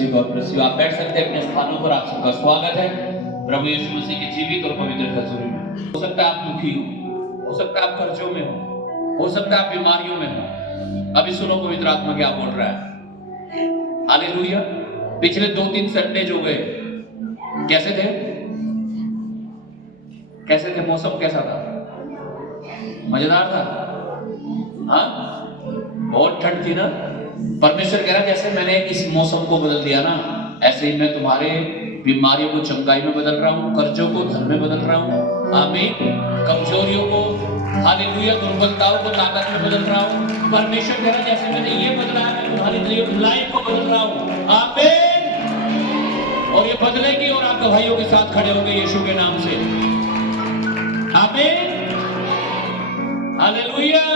You, God bless you. आप बैठ सकते हैं अपने स्थानों पर, आप सबका स्वागत है प्रभु यीशु मसीह की जीवित और पवित्र हजूरी में। हो सकता है आप दुखी हो सकता है आप कर्जों में हो सकता है आप बीमारियों में हो। अभी सुनो पवित्र आत्मा क्या बोल रहा है। हालेलुया। पिछले 2-3 संडे जो गए कैसे थे? कैसे थे? मौसम कैसा था? मजेदार था? हाँ, बहुत ठंड थी ना। परमेश्वर कह रहा है जैसे मैंने इस मौसम को बदल दिया ना, ऐसे ही मैं तुम्हारे बीमारियों को चंगाई में बदल रहा हूँ, कर्जों को धन में बदल रहा हूँ। आमीन। कमजोरियों को, हालेलुया, दुर्बलताओं को ताकत में बदल रहा हूँ। परमेश्वर कह रहा है जैसे मैंने ये बदला है, मैं तुम्हारी लाइफ को बदल रहा हूँ। आमीन। और ये बदलेगी और आप गवाहियों के साथ खड़े होंगे यीशु के नाम से। आमीन। हालेलुया।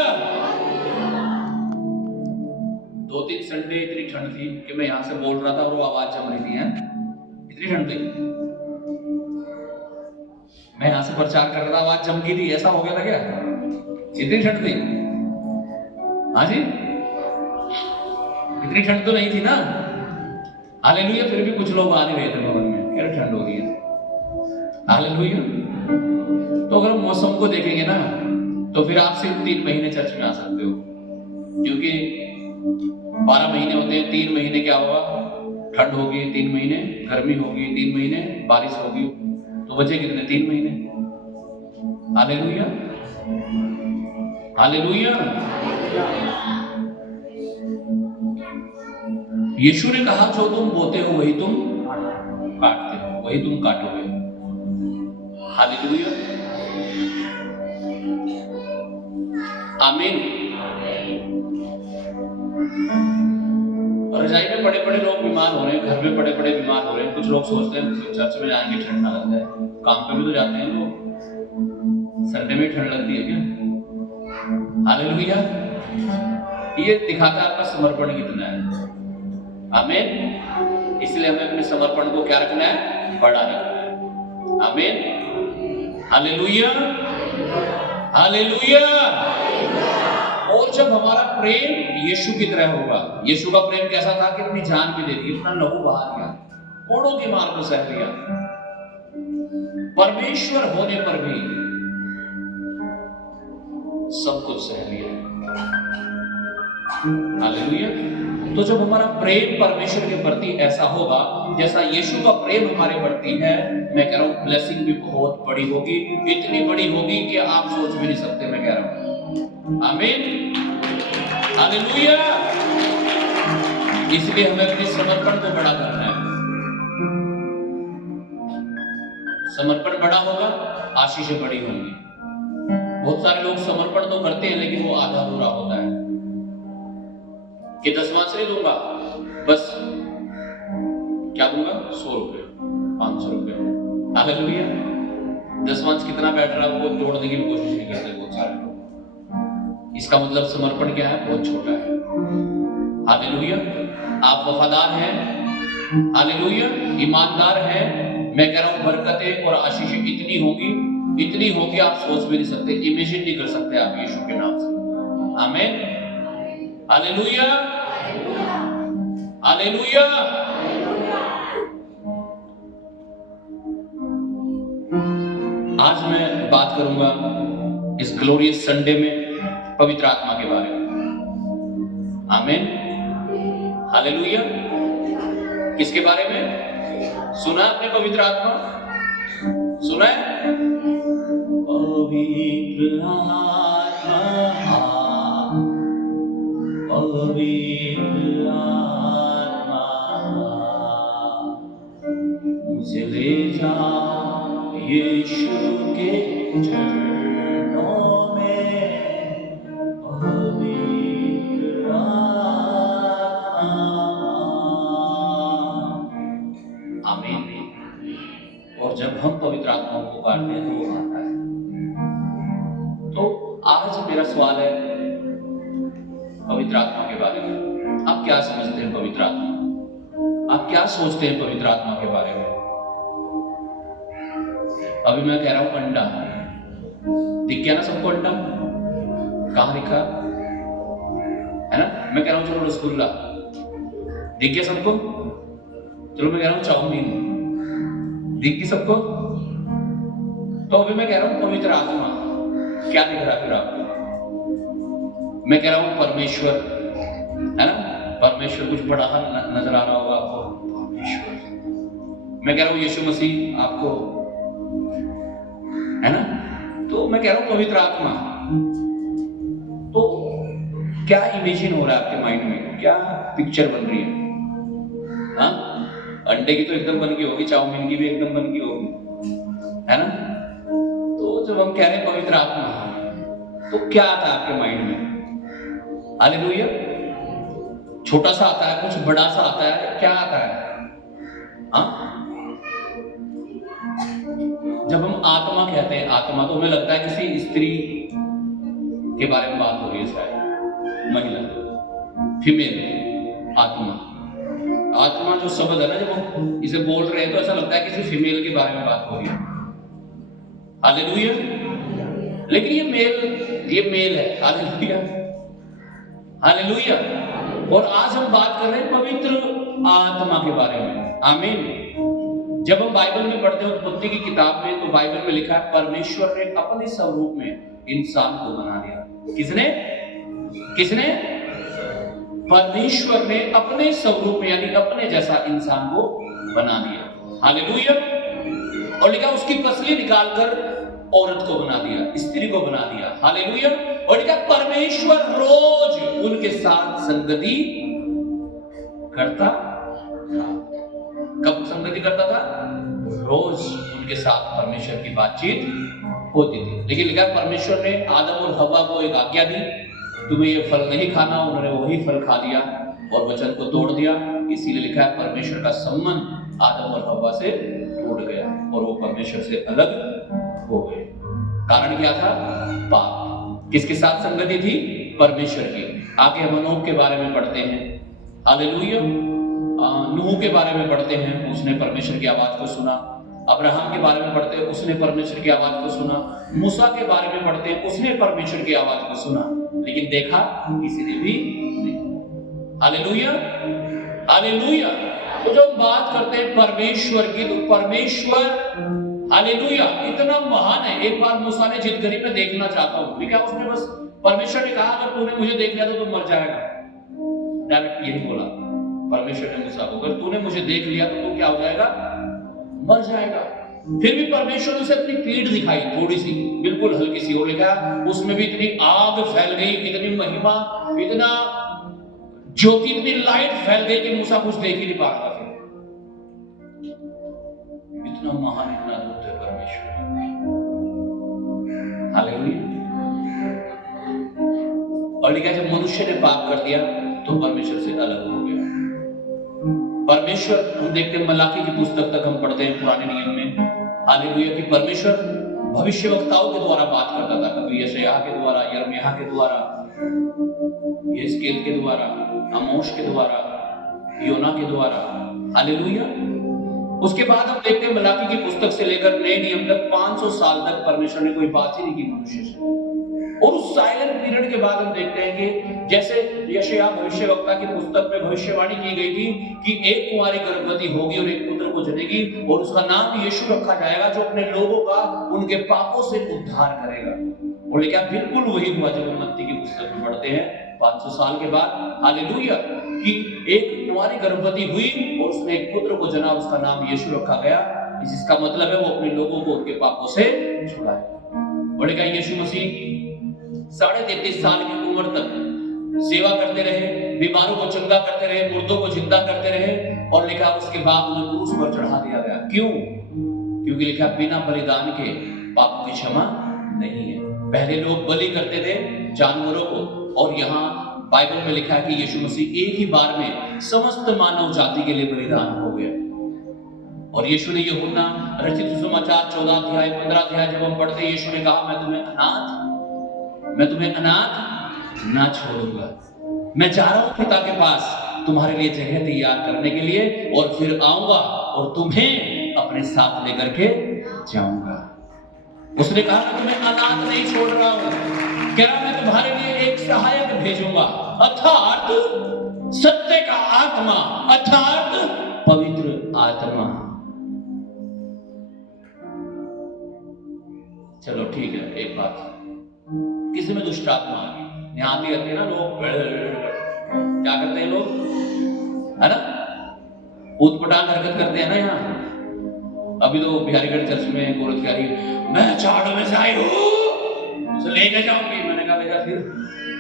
2-3 संडे इतनी ठंड थी कि मैं यहां से बोल रहा था और वो आवाज जम रही थी। इतनी ठंड थी, मैं यहां से प्रचार कर रहा था, आवाज जम गई थी। ऐसा हो गया था क्या? इतनी ठंड थी? हाँ जी, इतनी ठंड तो नहीं थी ना। हालेलुया। फिर भी कुछ लोग आ नहीं रहे थे भवन में, क्या ठंड हो रही है। हालेलुया। तो अगर मौसम को देखेंगे ना तो फिर आप सिर्फ 3 महीने चर्च में आ सकते हो, क्योंकि 12 महीने होते हैं। 3 महीने क्या होगा? ठंड होगी, 3 महीने गर्मी होगी, 3 महीने बारिश होगी, तो बचे कितने? 3 महीने। हालेलुया। हालेलुया। यीशु ने कहा जो तुम बोते हो वही तुम काटते हो, वही तुम काटोगे। हालेलुया। आमीन। रजाई में बड़े बड़े लोग बीमार हो रहे हैं, घर में बड़े बड़े बीमार हो रहे हैं। कुछ लोग सोचते हैं चर्च में जाएंगे ठंड ना लग जाए। काम पे भी तो जाते हैं लोग, संडे में ठंड लगती है क्या? हालेलुया। ये दिखाता है आपका समर्पण कितना है। आमीन। इसलिए हमें अपने समर्पण को क्या रखना है? बड़ा रखना है। आमीन। हालेलुया। हालेलुया। और जब हमारा प्रेम यीशु की तरह होगा, यीशु का प्रेम कैसा था कि अपनी जान भी दे दी, अपना लहू बहा दिया, कोड़ों की मार को सह लिया। परमेश्वर होने पर भी सब कुछ सह लिया। हालेलुया। तो जब हमारा प्रेम परमेश्वर के प्रति ऐसा होगा जैसा यीशु का प्रेम हमारे प्रति है, मैं कह रहा हूं ब्लेसिंग भी बहुत बड़ी होगी। इतनी बड़ी होगी कि आप सोच भी नहीं सकते। मैं कह रहा हूं। आमीन। हालेलुया। इसलिए हमें अपने समर्पण को बड़ा करना है। समर्पण बड़ा होगा, आशीषें बड़ी होंगी। बहुत सारे लोग समर्पण तो करते हैं लेकिन वो आधा अधूरा होता है कि 10वां नहीं दूंगा, बस क्या दूंगा? 100 रुपये, 500 रुपये। हालेलुया। 10वां कितना बैठ रहा है वो जोड़ने की कोशिश नहीं करते बहुत सारे लोग। इसका मतलब समर्पण क्या है? बहुत छोटा है। हालेलुया। आप वफादार हैं, हालेलुया, ईमानदार हैं, मैं कह रहा हूं बरकतें और आशीषें इतनी होगी आप सोच भी नहीं सकते, इमेजिन नहीं कर सकते आप यीशु के नाम से। आमीन। हालेलुया। हालेलुया। आज मैं बात करूंगा इस ग्लोरियस संडे में पवित्र आत्मा के बारे में। आमीन। हालेलुया। किसके बारे में? सुना आपने पवित्र आत्मा? सुना है? पवित्र आत्मा, पवित्र आत्मा, मुझे ले जा यीशु के चरणों में। पवित्र आत्मा। आमीन। और जब हम पवित्र आत्मा को पुकारते हैं तो वो आता है। तो आज मेरा सवाल है पवित्र आत्मा के बारे में। आप क्या समझते हैं पवित्र आत्मा? आप क्या सोचते हैं पवित्र आत्मा के बारे में? अभी मैं कह रहा हूं अंडा। दिख गया ना सबको अंडा? कहां दिखा है ना? मैं कह रहा हूं चलो रसगुल्ला। दिख गया सबको? चलो मैं कह रहा हूं चाउमीन दिखती सबको, तो अभी मैं कह रहा हूं पवित्र आत्मा, क्या दिख रहा है फिर आपको? मैं कह रहा हूं परमेश्वर, है ना, परमेश्वर कुछ बड़ा नजर आ रहा होगा आपको, परमेश्वर। मैं कह रहा हूं यीशु मसीह आपको, है ना, तो मैं कह रहा हूं पवित्र आत्मा। तो क्या इमेजिन हो रहा है आपके माइंड में, क्या पिक्चर बन रही है? हाँ, अंडे की तो एकदम बन गई होगी, चाउमीन की भी एकदम बन गई होगी, है ना। तो जब हम कह रहे हैं पवित्र आत्मा, तो क्या आता है आपके माइंड में? हालेलुया। छोटा सा आता है, कुछ बड़ा सा आता है, क्या आता है? हाँ, जब हम आत्मा कहते हैं, आत्मा, तो हमें लगता है किसी स्त्री के बारे में बात हो रही है, शायद महिला, फीमेल आत्मा। आत्मा जो शब्द है ना, जब हम इसे बोल रहे हैं तो ऐसा लगता है किसी फीमेल के बारे में बात हो रही है। हालेलुया। लेकिन ये मेल है। Hallelujah, hallelujah. और आज हम बात कर रहे हैं पवित्र आत्मा के बारे में। आमीन। जब हम बाइबल में पढ़ते हैं उत्पत्ति की किताब में, तो बाइबल में लिखा है परमेश्वर ने अपने स्वरूप में इंसान को बना दिया। किसने? किसने? परमेश्वर ने अपने स्वरूप में, यानी अपने जैसा इंसान को बना दिया। हालेलुया। और लिखा उसकी पसली निकालकर औरत को बना दिया, स्त्री को बना दिया। हालेलुया। और लिखा परमेश्वर रोज उनके साथ संगति करता था। कब संगति करता था? रोज उनके साथ परमेश्वर की बातचीत होती थी। लेकिन लिखा परमेश्वर ने आदम और हव्वा को एक आज्ञा दी, तुम्हें ये फल नहीं खाना। उन्होंने वही फल खा लिया और वचन को तोड़ दिया। इसीलिए लिखा है परमेश्वर का संबंध आदम और हव्वा से टूट गया और वो परमेश्वर से अलग हो गए। कारण क्या था? पाप। किसके साथ संगति थी? परमेश्वर की। आगे हम नूह के बारे में पढ़ते हैं। हालेलुया। नूह के बारे में पढ़ते हैं, उसने परमेश्वर की आवाज को सुना। अब्राहम के बारे में पढ़ते हैं, उसने परमेश्वर की आवाज को सुना। मूसा के बारे में पढ़ते हैं, उसने परमेश्वर की आवाज को सुना, लेकिन देखा किसी ने भी नहीं। Hallelujah, hallelujah. तो जब बात करते हैं परमेश्वर की, तो परमेश्वर, हालेलुया, इतना महान है। एक बार मूसा ने जिद करी, मैं देखना चाहता हूं। क्या उसने बस, परमेश्वर ने कहा अगर तूने मुझे देख लिया तो तू मर जाएगा। डायरेक्ट यही बोला परमेश्वर ने मूसा को, अगर तूने मुझे देख लिया तो तू क्या हो जाएगा? मर जाएगा। फिर भी परमेश्वर ने उसे अपनी पीठ दिखाई, थोड़ी सी, बिल्कुल हल्की सी, और लिखा उसमें भी इतनी आग फैल गई, इतनी महिमा, इतना ज्योति, इतनी लाइट फैल गई कि मूसा कुछ देख ही नहीं पा रहा था। इतना महान, इतना अद्भुत है परमेश्वर। हालेलुया। और लिखा जब मनुष्य ने पाप कर दिया तो परमेश्वर से अलग हो गया। परमेश्वर, हम देखते हैं मलाकी की पुस्तक तक हम पढ़ते हैं पुराने नियम में, हालेलुया, कि परमेश्वर भविष्यवक्ताओं के द्वारा बात करता था। कभी यशायाह के द्वारा, यिर्मयाह के द्वारा, यहेजकेल के द्वारा, आमोस के द्वारा, योना के द्वारा। हालेलुया। उसके बाद हम देखते हैं मलाकी की पुस्तक से लेकर नए नियम तक 500 साल तक परमेश्वर ने कोई बात ही नहीं की मनुष्य से। और उस साइलेंट पीरियड के बाद हम देखते हैं कि जैसे यशायाह भविष्यवक्ता की पुस्तक में भविष्यवाणी की गई थी कि एक कुंवारी गर्भवती होगी और एक पुत्र को जनेगी और उसका नाम यीशु रखा जाएगा, जो अपने लोगों का उनके पापों से उद्धार करेगा। और लेकिन बिल्कुल वही हुआ जब हम मत्ती की पुस्तक में पढ़ते हैं 500 साल के बाद। हालेलुया। कि एक कुंवारी गर्भवती हुई और उसने एक पुत्र को जना, उसका नाम यीशु रखा गया, जिसका मतलब है वो अपने लोगों को उनके पापों से छुड़ाएगा। और लेकिन यीशु मसीह 33.5 साल की उम्र तक सेवा करते रहे, बीमारों को चंगा करते रहे, मुर्दों को जिंदा करते रहे। और लिखा उसके बाद उन्हें क्रूस पर चढ़ा दिया गया। क्यों? क्योंकि लिखा बिना बलिदान के पापों की क्षमा नहीं है। पहले लोग बलि करते थे जानवरों को, और यहाँ बाइबल में लिखा है कि यीशु मसीह एक ही बार में समस्त मानव जाति के लिए बलिदान हो गया। और यीशु ने यूहन्ना रचित सुसमाचार 14 अध्याय 15 अध्याय जब हम पढ़ते हैं, यीशु ने कहा मैं तुम्हें अनाथ ना छोड़ूंगा। मैं जा रहा हूं पिता के पास तुम्हारे लिए जगह तैयार करने के लिए, और फिर आऊंगा और तुम्हें अपने साथ लेकर के जाऊंगा। उसने कहा मैं तुम्हें अनाथ नहीं छोड़ रहा हूं, कह रहा मैं तुम्हारे लिए एक सहायक भेजूंगा, अर्थात सत्य का आत्मा, अर्थात पवित्र आत्मा। चलो ठीक है, एक बात, किसी में दुष्ट आत्मा आ गई, यहाँ आती रहती है ना लोग, क्या करते हैं लोग, है ना, ऊटपटांग हरकत करते हैं ना यहाँ। अभी तो बिहारीगढ़ चर्च में गोरख बिहारी, मैं चाड़ों में से आई हूँ, उसे लेके जाऊंगी। मैंने कहा बेटा फिर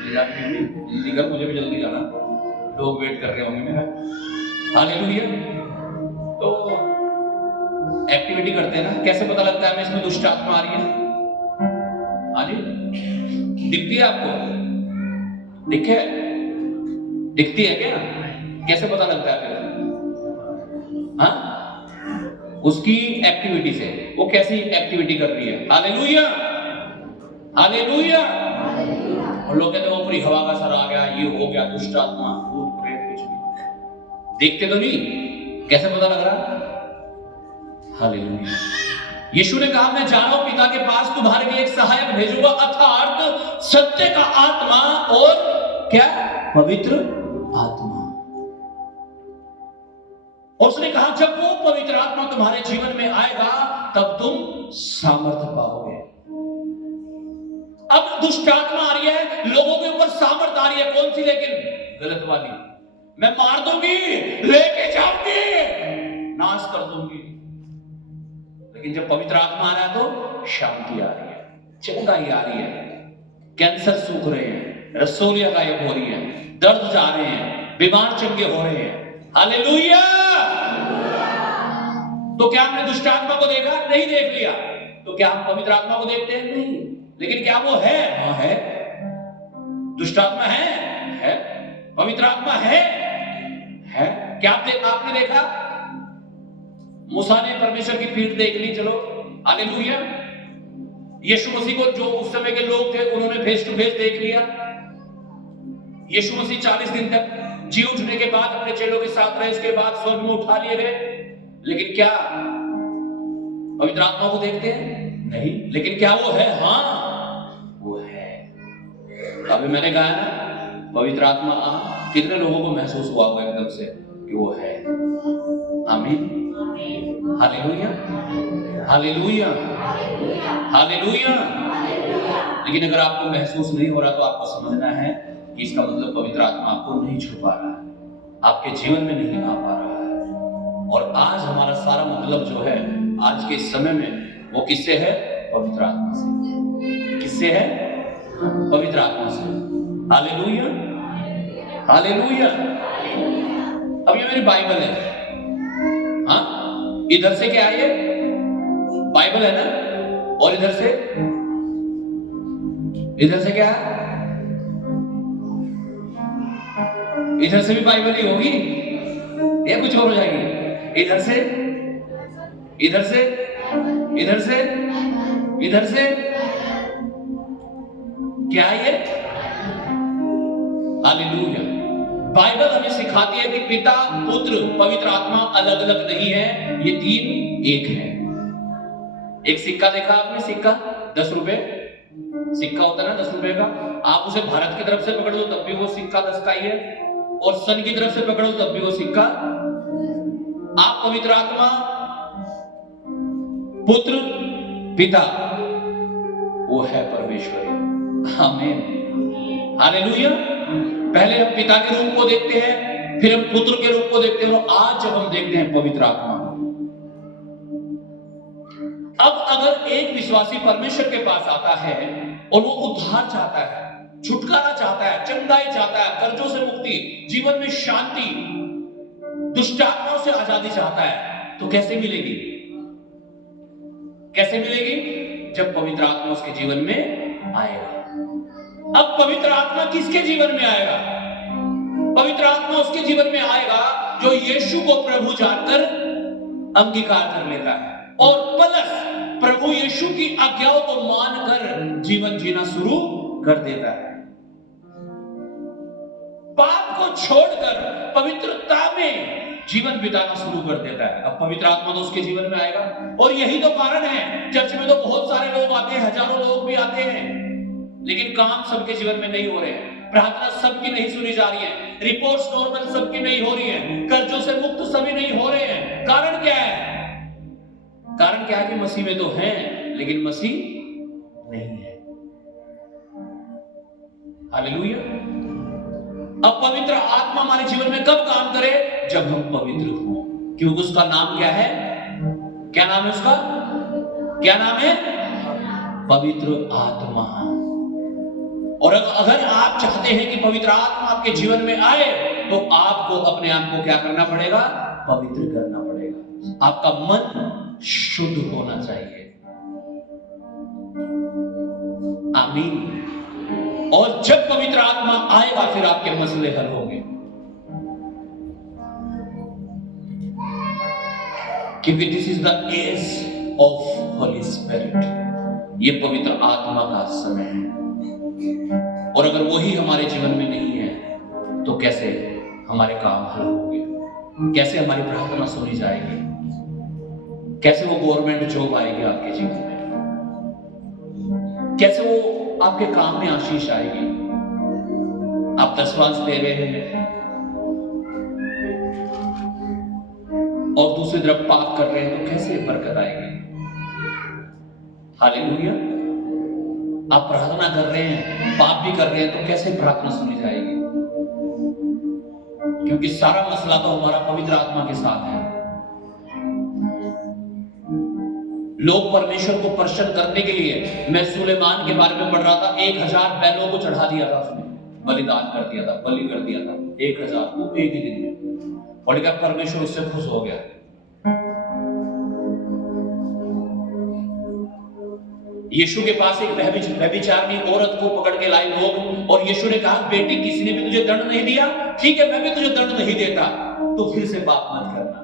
ले जाके जल्दी कर, मुझे भी जल्दी जाना, लोग वेट कर रहे होंगे मेरा। हालेलुया। तो एक्टिविटी करते हैं ना, कैसे पता लगता है हमें इसमें दुष्ट आत्मा आ रही है? हाँ जी, दिखती है आपको? दिखती है क्या? कैसे पता लगता है फिर? हाँ, उसकी एक्टिविटी से, वो कैसी एक्टिविटी कर रही है। Hallelujah, hallelujah. और लोग कहते हैं वो पूरी हवा का सर आ गया, ये हो गया, दुष्ट आत्मा, भूत प्रेत, कुछ नहीं देखते तो नहीं, कैसे पता लग रहा? हालेलुया। यीशु ने कहा मैं जा रहा हूं पिता के पास, तुम्हारे लिए एक सहायक भेजूंगा, अर्थात सत्य का आत्मा और क्या? पवित्र आत्मा। और उसने कहा जब वो पवित्र आत्मा तुम्हारे जीवन में आएगा तब तुम सामर्थ्य पाओगे। अब दुष्ट आत्मा आ रही है, लोगों के ऊपर सामर्थ्य आ रही है, कौन सी? लेकिन गलत वाली, मैं मार दूंगी, लेके जाऊंगी, नाश कर दूंगी। लेकिन जब पवित्र आत्मा आ रहा है तो शांति आ रही है, चंगाई आ रही है, कैंसर सूख रहे हैं, रसोलियां गायब हो रही है, दर्द जा रहे हैं, बीमार चंगे हो रहे हैं। हालेलुया। तो क्या हमने दुष्ट आत्मा को देखा? नहीं देख लिया। तो क्या हम पवित्र आत्मा को देखते हैं? नहीं। लेकिन क्या वो है? हाँ है। दुष्ट आत्मा है। पवित्र आत्मा है। क्या आपने देखा? मूसा ने परमेश्वर की पीठ देख ली, चलो हालेलुया। यीशु मसीह को जो उस समय के लोग थे उन्होंने फेस टू फेस देख लिया। यीशु मसीह 40 दिन तक जी उठने के बाद अपने चेलों के साथ रहे, इसके बाद स्वर्ग में उठा लिए गए। लेकिन क्या पवित्र आत्मा को देखते हैं? नहीं। लेकिन क्या वो है? हाँ वो है। अभी मैंने कहा ना पवित्र आत्मा, कितने लोगों को महसूस हुआ होगा एकदम से कि वो है? आमीन, हालेलुया, हालेलुया, हालेलुया। लेकिन अगर आपको महसूस नहीं हो रहा तो आपको समझना है कि इसका मतलब पवित्र आत्मा आपको नहीं छुपा रहा है, आपके जीवन में नहीं आ पा रहा है। और आज हमारा सारा मतलब जो है आज के समय में वो किससे है? पवित्र आत्मा से। किससे है? पवित्र आत्मा से। Hallelujah, hallelujah. अब ये मेरी बाइबल है, हाँ, इधर से क्या है? बाइबल है ना, और इधर से क्या है? इधर से भी बाइबल ही होगी या कुछ और हो जाएगी? इधर से क्या है ये? हालेलुया। बाइबल हमें सिखाती है कि पिता, पुत्र, पवित्र आत्मा अलग अलग नहीं है, ये तीन एक है। एक सिक्का देखा आपने? सिक्का 10 रुपए सिक्का होता है ना, 10 रुपए का। आप उसे भारत की तरफ से पकड़ दो तब भी वो सिक्का 10 का ही है, और सन की तरफ से पकड़ो तब भी वो सिक्का। आप पवित्र आत्मा, पुत्र, पिता, वो है परमेश्वर। आमीन, हालेलुया। पहले हम पिता के रूप को देखते हैं, फिर हम पुत्र के रूप को देखते हैं, और आज जब हम देखते हैं पवित्र आत्मा। अब अगर एक विश्वासी परमेश्वर के पास आता है और वो उद्धार चाहता है, छुटकारा चाहता है, चंगाई चाहता है, कर्जों से मुक्ति, जीवन में शांति, दुष्ट आत्माओं से आजादी चाहता है, तो कैसे मिलेगी? कैसे मिलेगी? जब पवित्र आत्मा उसके जीवन में आएगा। अब पवित्र आत्मा किसके जीवन में आएगा? पवित्र आत्मा उसके जीवन में आएगा जो यीशु को प्रभु जानकर अंगीकार कर लेता है, और प्लस प्रभु यीशु की आज्ञाओं को मानकर जीवन जीना शुरू कर देता है, पाप को छोड़कर पवित्रता में जीवन बिताना शुरू कर देता है। अब पवित्र आत्मा तो उसके जीवन में आएगा, और यही तो कारण है चर्च में तो बहुत सारे लोग आते हैं, हजारों लोग भी आते हैं, लेकिन काम सबके जीवन में नहीं हो रहे हैं। प्रार्थना सबकी नहीं सुनी जा रही है, रिपोर्ट्स नॉर्मल सबकी नहीं हो रही है, कर्जों से मुक्त सभी नहीं हो रहे हैं। कारण क्या है? कारण क्या है कि मसीह में तो हैं लेकिन मसीह नहीं है। हालेलुया। अब पवित्र आत्मा हमारे जीवन में कब काम करे? जब हम पवित्र हो, क्योंकि उसका नाम क्या है? क्या नाम है उसका? क्या नाम है? पवित्र आत्मा। और अगर आप चाहते हैं कि पवित्र आत्मा आपके जीवन में आए तो आपको अपने आप को क्या करना पड़ेगा? पवित्र करना पड़ेगा। आपका मन शुद्ध होना चाहिए। आमीन। और जब पवित्र आत्मा आएगा फिर आपके मसले हल होंगे, क्योंकि this is the age of Holy Spirit. ये पवित्र आत्मा का समय है। और अगर वही हमारे जीवन में नहीं है तो कैसे हमारे काम हल होंगे? कैसे हमारी प्रार्थना सुनी जाएगी? कैसे वो गवर्नमेंट जॉब आएगी आपके जीवन में? कैसे वो आपके काम में आशीष आएगी? आप दशवांश दे रहे हैं और दूसरी तरफ पाप कर रहे हैं तो कैसे बरकत आएगी? हालेलुया। आप प्रार्थना कर रहे हैं, पाप भी कर रहे हैं तो कैसे प्रार्थना सुनी जाएगी? क्योंकि सारा मसला तो हमारा पवित्र आत्मा के साथ है। लोग परमेश्वर को प्रसन्न करने के लिए, मैं सुलेमान के बारे में पढ़ रहा था, 1000 बैलों को चढ़ा दिया था उसने, बलिदान कर दिया था, बलि कर दिया था 1000 को एक ही दिन में। और क्या परमेश्वर उससे खुश हो गया? यीशु के पास एक व्यभिचारिणी औरत को पकड़ के लाए लोग, और यीशु ने कहा, बेटी किसी ने भी तुझे दंड नहीं दिया, ठीक है मैं भी तुझे दंड नहीं देता, तो फिर से पाप मत करना।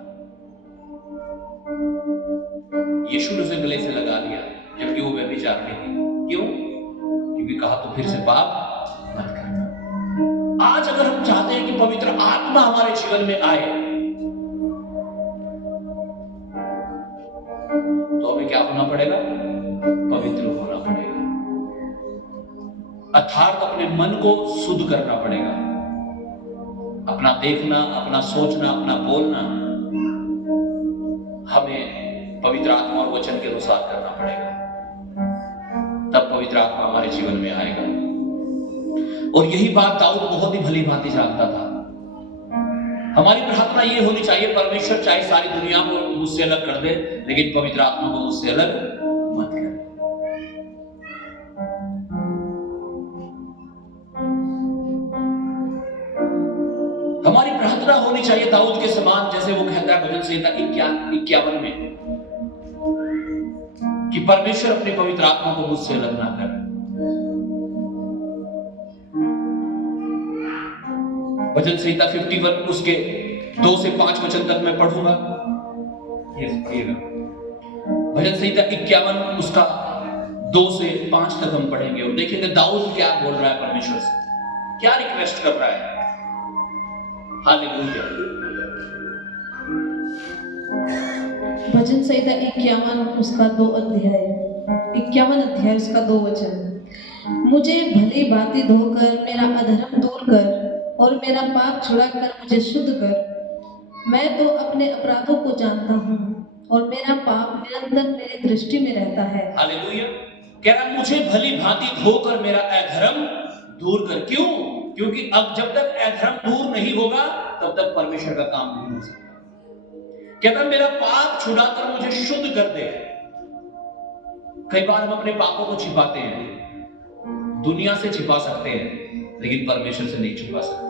यीशु ने उसे गले से लगा लिया जबकि वो व्यभिचारिणी थी। क्यों? क्योंकि कहा तो फिर से पाप मत करना। आज अगर हम चाहते हैं कि पवित्र आत्मा हमारे जीवन में आए तो हमें क्या होना पड़ेगा? पवित्र होना पड़ेगा। अर्थात अपने मन को शुद्ध करना पड़ेगा। अपना देखना, अपना सोचना, अपना बोलना हमें पवित्र आत्मा और वचन के अनुसार करना पड़ेगा। तब पवित्र आत्मा हमारे जीवन में आएगा। और यही बात दाऊद बहुत ही भली भांति जानता था। हमारी प्रार्थना ये होनी चाहिए, परमेश्वर चाहे सारी दुनिया को मुझसे अलग कर दे लेकिन पवित्र आत्मा को मुझसे अलग मत कर। हमारी प्रार्थना होनी चाहिए दाऊद के समान, जैसे वो कहता है भजन संहिता 51 में कि परमेश्वर अपने पवित्र आत्मा को मुझसे अलग ना कर। भजन संहिता 51 उसके 2 से 5 वचन तक मैं पढ़ूंगा। भजन संहिता 51 उसका 2 से 5 तक हम पढ़ेंगे और देखेंगे दाऊद क्या बोल रहा है परमेश्वर से, क्या रिक्वेस्ट कर रहा है। हालेलुया। भजन संहिता 51 उसका 2 अध्याय 51 अध्याय उसका 2 वचन। मुझे भली भांति धोकर मेरा अधर्म दूर कर और मेरा पाप छुड़ाकर मुझे शुद्ध कर। मैं तो अपने अपराधों को जानता हूँ और मेरा पाप निरंतर मेरी दृष्टि में रहता है। हालेलुया। कह रहा मुझे भली भांति धोकर मेरा अधर्म दूर कर। क्यों? क्योंकि अब जब तक अधर्म दूर नहीं होगा तब तक परमेश्वर का काम नहीं हो सकता। कहता मेरा पाप छुड़ाकर मुझे शुद्ध कर दे। कई बार हम अपने पापों को छिपाते हैं, दुनिया से छिपा सकते हैं लेकिन परमेश्वर से नहीं छिपा सकते।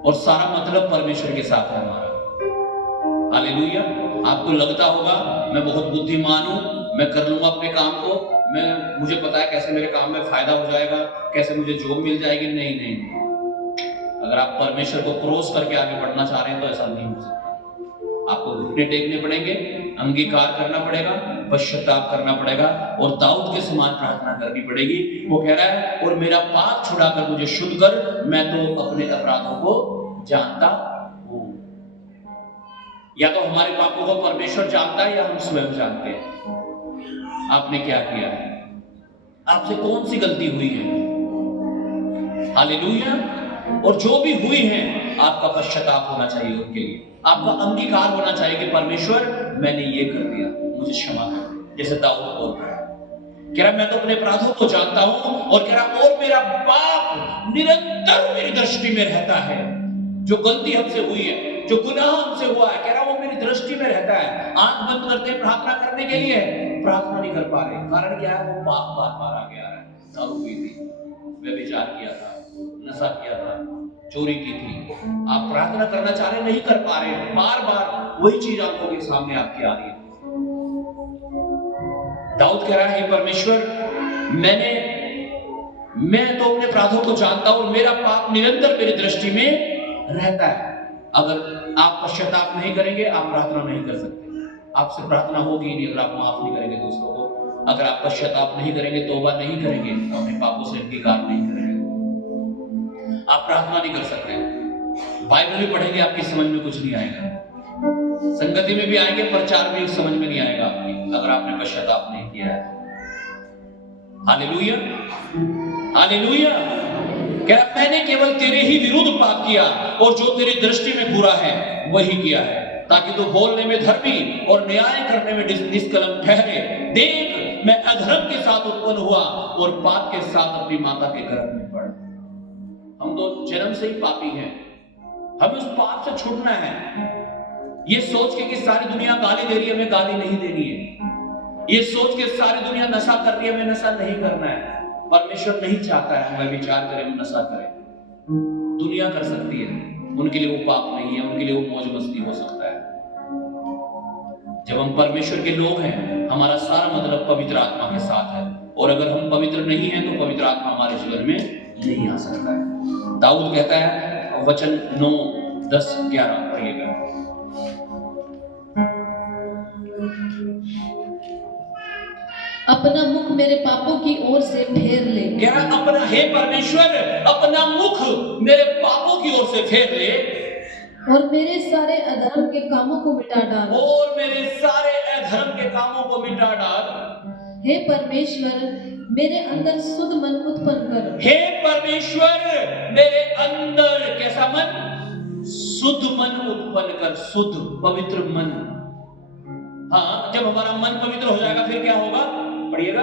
और सारा मतलब परमेश्वर के साथ है हमारा। हालेलुया। आपको लगता होगा मैं बहुत बुद्धिमान हूं, मैं कर लूंगा अपने काम को, मुझे पता है कैसे मेरे काम में फायदा हो जाएगा, कैसे मुझे जॉब मिल जाएगी। नहीं नहीं, अगर आप परमेश्वर को क्रॉस करके आगे बढ़ना चाह रहे हैं तो ऐसा नहीं हो सकता। आपको घुटने टेकने पड़ेंगे, अंगीकार करना पड़ेगा, पश्चाताप करना पड़ेगा और दाऊद के समान प्रार्थना करनी पड़ेगी। वो कह रहा है और मेरा पाप छुड़ाकर मुझे शुद्ध कर, मैं तो अपने अपराधों को जानता हूं। या तो हमारे पापों को परमेश्वर जानता है या हम स्वयं जानते हैं। आपने क्या किया है, आपसे कौन सी गलती हुई है, हालेलुया। और जो भी हुई हैं, आपका पश्चाताप होना चाहिए उनके लिए, आपका अंगीकार होना चाहिए कि परमेश्वर मैंने ये कर दिया, मुझे क्षमा कर। जैसे दाऊद बोल रहा है, कह रहा मैं तो अपने अपराधों को जानता हूं, और कह रहा और मेरा पाप निरंतर मेरी दृष्टि में रहता है। जो गलती हमसे हुई है, जो गुनाह हमसे हुआ है, कह रहा वो मेरी दृष्टि में रहता है। आंख बंद करते हैं प्रार्थना करने के लिए, प्रार्थना नहीं कर पा रहे। कारण क्या है? वो पाप बार बार आगे आ रहा है। दारू पी थी, व्यभिचार किया था, नशा किया था, चोरी की थी। आप प्रार्थना करना चाह रहे, नहीं कर पा रहे, बार बार वही चीज आंखों के सामने आपकी आ रही है। दाऊद कह रहा है, हे परमेश्वर, मैं तो अपने अपराधों को जानता हूं, मेरा पाप निरंतर मेरी दृष्टि में रहता है। अगर आप पश्चाताप नहीं करेंगे, आप प्रार्थना नहीं कर सकते। आपसे प्रार्थना होगी नहीं अगर आप माफ नहीं करेंगे दूसरों को। अगर आप पश्चाताप नहीं करेंगे, तौबा नहीं करेंगे, अपने पापों से इंकार नहीं करेंगे, आप प्रार्थना नहीं कर सकते। बाइबल भी पढ़ेंगे, आपकी समझ में कुछ नहीं आएगा। संगति में भी आएंगे, प्रचार भी समझ में नहीं आएगा आपकी, अगर आपने पश्चाताप नहीं किया है। Hallelujah, hallelujah. क्या मैंने केवल तेरे ही विरुद्ध पाप किया, और जो तेरी दृष्टि में बुरा है वही किया है, ताकि तू बोलने में धर्मी और न्याय करने में निष्कलंक ठहरे। देख, मैं अधर्म के साथ उत्पन्न हुआ और पाप के साथ अपनी माता के गर्भ में पड़ा। हम तो जन्म से ही पापी हैं, हमें उस पाप से छूटना है। ये सोच के कि सारी दुनिया गाली दे रही है, हमें गाली नहीं देनी है। ये सोच के सारी दुनिया नशा कर रही है, हमें नशा नहीं करना है। परमेश्वर नहीं चाहता है हम विचार करें, हम नशा करें। दुनिया कर सकती है, उनके लिए वो पाप नहीं है, उनके लिए वो मौज मस्ती हो सकता है। जब हम परमेश्वर के लोग हैं, हमारा सारा मतलब पवित्र आत्मा के साथ है, और अगर हम पवित्र नहीं हैं तो पवित्र आत्मा हमारे जीवन में नहीं आ सकता है। दाऊद कहता है, वचन 9, 10, 11 पढ़िएगा। अपना मुख मेरे पापों की ओर से फेर ले। क्या अपना, हे परमेश्वर, अपना मुख मेरे पापों की ओर से फेर ले, और मेरे सारे अधर्म के कामों को मिटा डाल। और मेरे सारे अधर्म के कामों को मिटा डाल। हे परमेश्वर, मेरे अंदर शुद्ध मन उत्पन्न कर। हे परमेश्वर, मेरे अंदर कैसा मन? शुद्ध मन उत्पन्न कर, शुद्ध पवित्र मन। हाँ, जब हमारा मन पवित्र हो जाएगा फिर क्या होगा? पढ़िएगा।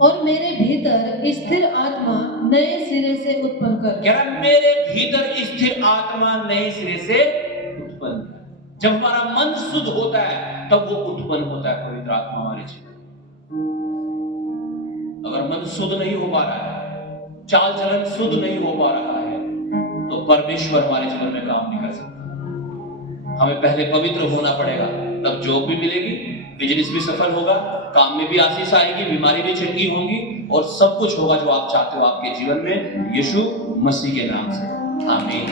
और मेरे भीतर स्थिर आत्मा नए सिरे से उत्पन्न कर। क्या? मेरे भीतर स्थिर आत्मा नए सिरे से उत्पन्न कर। जब हमारा मन शुद्ध होता है तब वो उत्पन्न होता है पवित्र आत्मा हमारे जीवन। अगर मन शुद्ध नहीं हो पा रहा है, चाल चलन शुद्ध नहीं हो पा रहा है, तो परमेश्वर हमारे जीवन में काम नहीं कर सकता। हमें पहले पवित्र होना पड़ेगा, तब जॉब भी मिलेगी, बिजनेस भी सफल होगा, काम में भी आशीष आएगी, बीमारी भी चंगी होगी, और सब कुछ होगा जो आप चाहते हो आपके जीवन में, यीशु मसीह के नाम से। आमीन।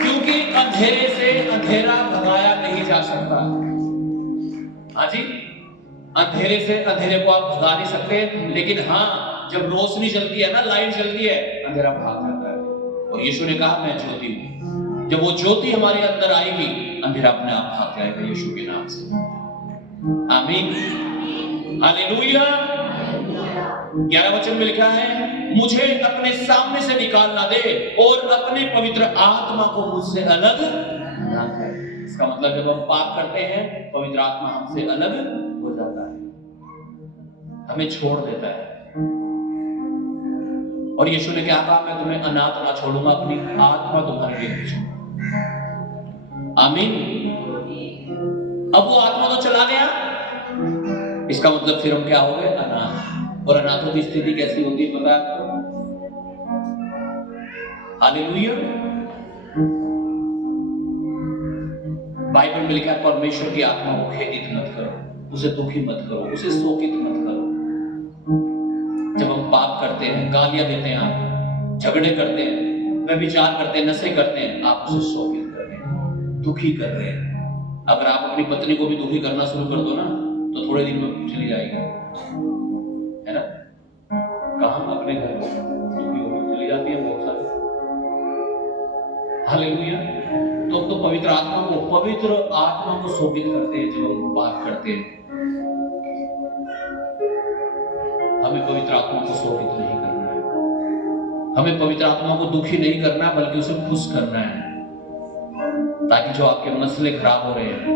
क्योंकि अंधेरे से अंधेरा भगाया नहीं जा सकता। हाँ जी, अंधेरे से अंधेरे को आप भगा नहीं सकते, लेकिन हाँ, जब रोशनी जलती है ना, लाइट जलती है, अंधेरा भाग जाता है। और यीशु ने कहा, मैं ज्योति हूं। जब वो ज्योति हमारे अंदर आएगी, अंधेरा अपने आप भाग जाएगा यीशु के नाम से। आमीन, हालेलुया। 11 वचन में लिखा है, मुझे अपने सामने से निकाल ना दे, और अपने पवित्र आत्मा को मुझसे अलग ना कर। इसका मतलब जब हम पाप करते हैं, पवित्र आत्मा हमसे अलग हो जाता है, हमें छोड़ देता है। और यीशु ने क्या कहा? मैं तुम्हें अनाथ ना छोड़ूंगा, अपनी आत्मा तुम्हारे लिए भेजूंगा। आमीन। अब वो आत्मा तो चला गया, इसका मतलब फिर हम क्या हो गए? अनाथ। और अनाथों की स्थिति कैसी होती है पता है आपको? हालेलुया। बाइबल में लिखा है, परमेश्वर की आत्मा को खेदित मत करो, उसे दुखी मत करो, उसे शोकित मत करो। जब हम पाप करते हैं, गालियां देते हैं, आप झगड़े करते हैं, व्यभिचार करते हैं, नशे करते हैं, आप उसे शोकित कर रहे हैं, दुखी कर रहे हैं। अगर आप अपनी पत्नी को भी दुखी करना शुरू कर दो ना, तो थोड़े दिन में चली जाएगी, है ना? कहां? अपने घर में दुखी होकर चली जाती है बहुत सारी। हालेलुया। तो हम तो पवित्र आत्मा को शोकित करते हैं जब हम बात करते हैं। हमें पवित्र आत्मा को शोकित नहीं करना है। हमें पवित्र आत्मा को दुखी नहीं करना है, बल्कि उसे खुश करना है, ताकि जो आपके मसले खराब हो रहे हैं,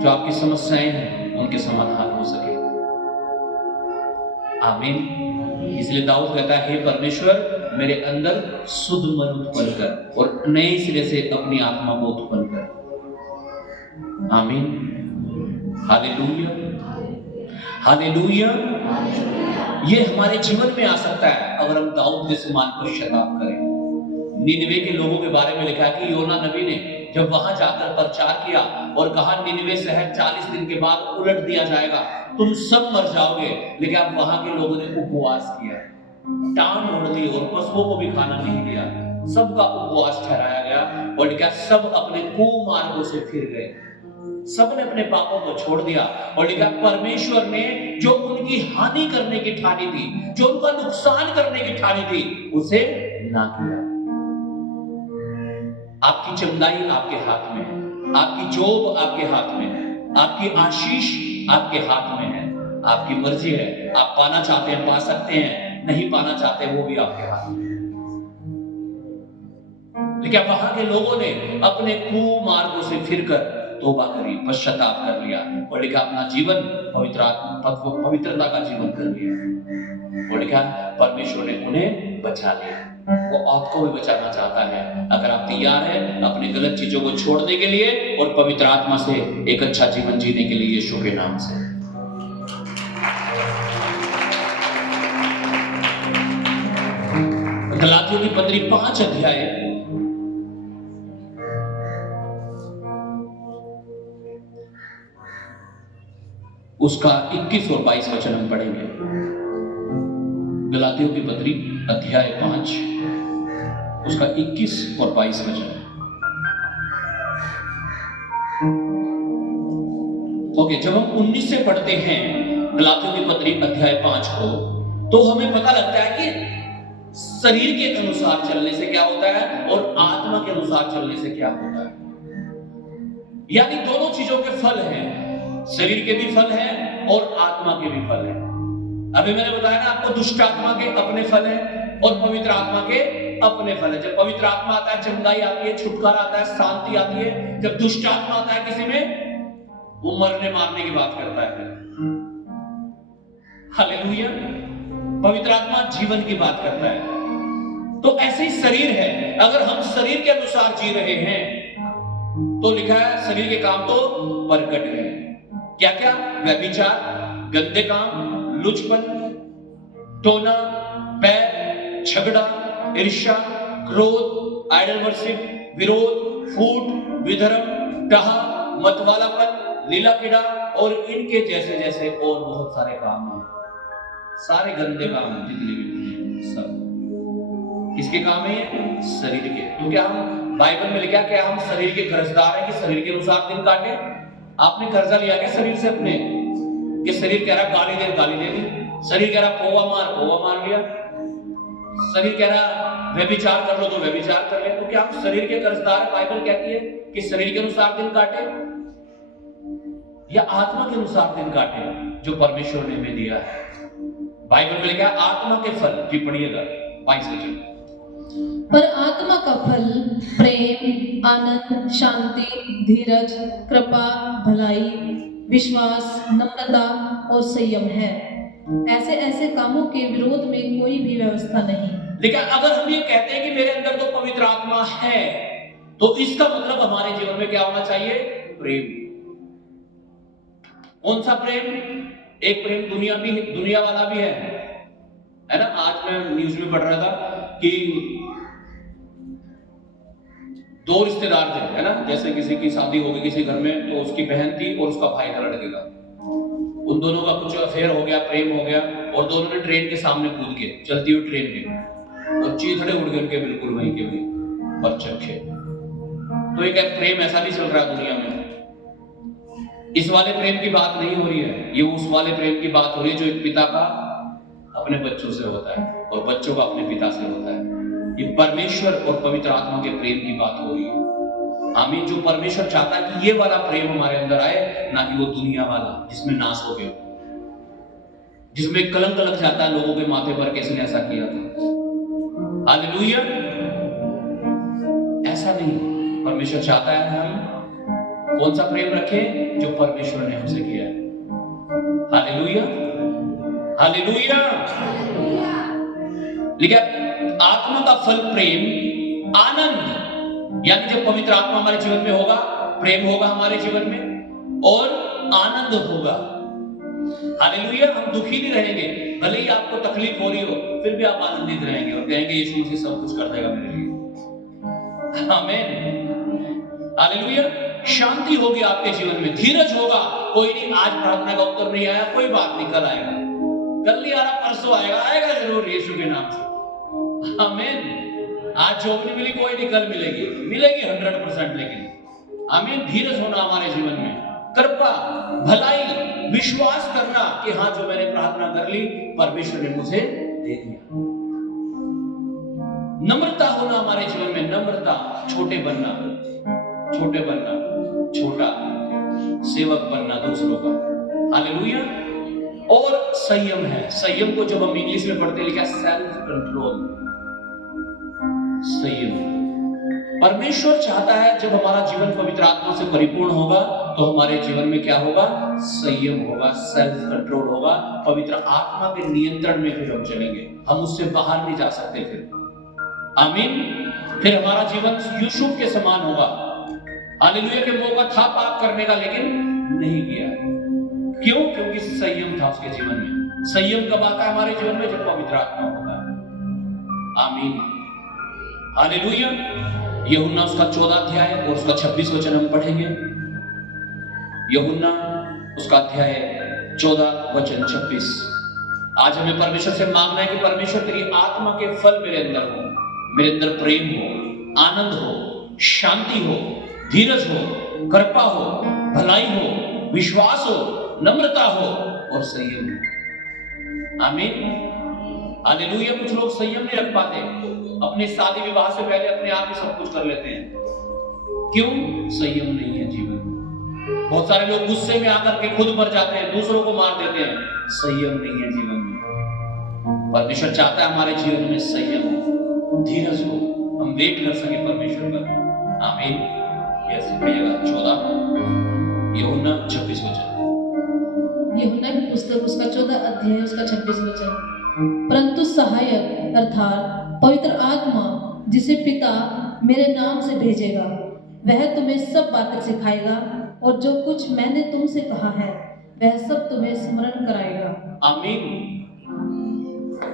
जो आपकी समस्याएं हैं, उनके समाधान हो सके। आमीन। इसलिए दाऊद कहता है, हे परमेश्वर, मेरे अंदर शुद्ध मन उत्पन्न कर और नए सिरे से अपनी आत्मा को उत्पन्न कर। आमीन। Hallelujah, hallelujah. ये हमारे जीवन में आ सकता है अगर हम दाऊद के समान पश्चाताप करें। निनवे के लोगों के बारे में लिखा है कि योना नबी ने जब वहां जाकर प्रचार किया और कहा निनवे शहर 40 दिन के बाद उलट दिया जाएगा, तुम सब मर जाओगे, लेकिन अब वहां के लोगों ने उपवास किया, टांग ओढ़ ली और पशुओं को भी खाना नहीं दिया। सबका उपवास ठहराया गया और क्या सब अपने कुमार्गों से फिर गए, सबने अपने पापों को छोड़ दिया। और लिखा परमेश्वर ने जो उनकी हानि करने की ठानी थी, जो उनका नुकसान करने की ठानी थी, उसे ना किया। आपकी चंगाई आपके हाथ में है, आपकी जोब आपके हाथ में है, आपकी आशीष आपके हाथ में है। आपकी मर्जी है, आप पाना चाहते हैं पा सकते हैं, नहीं पाना चाहते वो भी आपके हाथ में है। लेकिन वहां के लोगों ने अपने कुमार्गों से फिरकर तौबा करी, पश्चाताप कर लिया और लिखा अपना जीवन पवित्रता का जीवन कर लिया। और लिखा परमेश्वर ने उन्हें बचा लिया। वो आपको भी बचाना चाहता है। अगर आप तैयार हैं अपनी गलत चीजों को छोड़ने के लिए और पवित्र आत्मा से एक अच्छा जीवन जीने के लिए यीशु के नाम से। गलातियों की पत्री 5 अध्याय उसका 21 और 22 वचन हम पढ़ेंगे। गलातियों की पत्री अध्याय 5 उसका 21 और 22 वचन। ओके, जब हम 19 से पढ़ते हैं गलातियों की पत्री अध्याय 5 को, तो हमें पता लगता है कि शरीर के अनुसार चलने से क्या होता है और आत्मा के अनुसार चलने से क्या होता है। यानी दोनों चीजों के फल हैं, शरीर के भी फल हैं और आत्मा के भी फल हैं। अभी मैंने बताया ना आपको, दुष्ट आत्मा के अपने फल हैं और पवित्र आत्मा के अपने फल हैं। जब पवित्र आत्मा आता है चंगाई आती है, छुटकारा आता है, शांति आती है। जब दुष्ट आत्मा आता है किसी में, वो मरने मारने की बात करता है। हालेलुया। पवित्र आत्मा जीवन की बात करता है। तो ऐसे ही शरीर है, अगर हम शरीर के अनुसार जी रहे हैं तो लिखा है शरीर के काम तो प्रकट है। क्या क्या? व्यभिचार, गंदे काम, लुचपन, टोना, बैर, झगड़ा, ईर्ष्या, क्रोध, आइडल वर्शिप, विरोध, फूट, विधर्म, डाह, मतवालापन, लीला कीड़ा और इनके जैसे जैसे और बहुत सारे काम हैं। सारे गंदे काम जितने भी सब किसके काम है? शरीर के। तो क्या हम बाइबल में लिखा क्या हम शरीर के कर्जदार हैं कि शरीर के अनुसार दिन काटे? आपने कर्जा लिया क्या शरीर से अपने? कि शरीर कह रहा गाली दे, गाली दे दी। शरीर कह रहा पोवा मार लिया। शरीर कह रहा व्यभिचार कर लो तो व्यभिचार कर लिया। तो क्या हम शरीर के कर्जदार हैं? बाइबल कहती है कि शरीर के अनुसार दिन काटे या आत्मा के अनुसार दिन काटे जो परमेश्वर ने हमें दिया है। बाइबल में लिखा है आत्मा के फल, जी पढ़िएगा 22 वचन। पर आत्मा का फल प्रेम, आनंद, शांति, धीरज, कृपा, भलाई, विश्वास, नम्रता और संयम है। ऐसे ऐसे कामों के विरोध में कोई भी व्यवस्था नहीं। लेकिन अगर हम ये कहते हैं कि मेरे अंदर तो पवित्र आत्मा है, तो इसका मतलब हमारे जीवन में क्या होना चाहिए? प्रेम। कौन सा प्रेम? एक प्रेम दुनिया वाला भी है ना। आज मैं न्यूज में पढ़ रहा था कि 2 रिश्तेदार थे, है ना। जैसे किसी की शादी होगी किसी घर में, तो उसकी बहन थी और उसका भाई था लड़के का। उन दोनों का कुछ अफेयर हो गया, प्रेम हो गया, और दोनों ने ट्रेन के सामने कूद के, चलती हुई ट्रेन के, और चीथड़े उड़ गए उनके बिल्कुल वहीं के वहीं और चक्के। तो एक प्रेम ऐसा नहीं चल रहा दुनिया में। इस वाले प्रेम की बात नहीं हो रही है, ये उस वाले प्रेम की बात हो रही है जो एक पिता का अपने बच्चों से होता है और बच्चों का अपने पिता से होता है। ये परमेश्वर और पवित्र आत्मा के प्रेम की बात हो रही है। आमीन। जो परमेश्वर चाहता है कि ये वाला प्रेम हमारे अंदर आए, ना कि वो दुनिया वाला जिसमें नाश हो गया, जिसमें कलंक लग जाता है लोगों के माथे पर, किसने ऐसा किया था। हालेलुया। ऐसा नहीं, परमेश्वर चाहता है हम कौन सा प्रेम रखें जो परमेश्वर ने हमसे किया है। Hallelujah, hallelujah. लेकिन आत्मा का फल प्रेम, आनंद, यानी जब पवित्र आत्मा हमारे जीवन में होगा, प्रेम होगा हमारे जीवन में और आनंद होगा। हालेलुया। हम दुखी नहीं रहेंगे, भले ही आपको तकलीफ हो रही हो, फिर भी आप आनंदित रहेंगे और कहेंगे यीशु मसीह सब कुछ कर देगा मेरे लिए। आमीन। हालेलुया। शांति होगी आपके जीवन में, धीरज होगा। कोई नहीं, आज प्रार्थना का उत्तर नहीं आया, कोई बात नहीं, कल आएगा, कल नहीं आ रहा, परसों आएगा, आएगा जरूर यीशु के नाम से। आमीन। आज जॉब नहीं मिली, कोई नहीं, कल मिलेगी, मिलेगी 100%। लेकिन आमीन। धीरज होना हमारे जीवन में, कृपा, भलाई, विश्वास करना कि हाँ, जो मैंने प्रार्थना कर ली परमेश्वर ने मुझे दे दिया। नम्रता होना हमारे जीवन में, नम्रता, छोटे बनना, छोटे बनना, छोटा सेवक बनना दूसरों का। हालेलुया। और संयम है, संयम को जब हम इंग्लिश में पढ़ते लिखा सेल्फ कंट्रोल, संयम। परमेश्वर चाहता है जब हमारा जीवन पवित्र आत्मा से परिपूर्ण होगा तो हमारे जीवन में क्या होगा? संयम होगा, सेल्फ कंट्रोल होगा, पवित्र आत्मा के नियंत्रण में फिर हम चलेंगे, हम उससे बाहर नहीं जा सकते फिर। आमीन। फिर हमारा जीवन यूसुफ के समान होगा। हालेलुया। के मौका था पाप करने का लेकिन नहीं किया। क्यों? क्योंकि संयम था उसके जीवन में। संयम कब आता है हमारे जीवन में? जब पवित्र आत्मा होगा। आमीन। हालेलुया। यूहन्ना उसका 14 अध्याय और उसका 26 वचन हम पढ़ेंगे। यूहन्ना उसका अध्याय 14 वचन 26। आज हमें परमेश्वर से मांगना है कि परमेश्वर तेरी आत्मा के फल मेरे अंदर हो, मेरे अंदर प्रेम हो, आनंद हो, शांति हो, धीरज हो, कृपा हो, भलाई हो, विश्वास हो, नम्रता हो और संयम हो। आमीन। हालेलुया। कुछ लोग संयम नहीं रख पाते, अपने शादी विवाह से पहले अपने आप ही सब कुछ कर लेते हैं। क्यों? संयम नहीं है जीवन में। बहुत सारे लोग गुस्से में आकर के खुद मर जाते हैं, दूसरों को मार देते हैं। संयम नहीं है जीवन में। परमेश्वर चाहता है हमारे जीवन में संयम हो, धीरज हो, हम वेट कर सके परमेश्वर का। आमीन। ऐसे पढ़िएगा 14 यूहन्ना 26 वचन। यूहन्ना की पुस्तक उसका 14 अध्याय उसका 26 वचन। परंतु सहायक अर्थात पवित्र आत्मा जिसे पिता मेरे नाम से भेजेगा, वह तुम्हें सब बातें सिखाएगा और जो कुछ मैंने तुमसे कहा है वह सब तुम्हें स्मरण कराएगा। आमीन।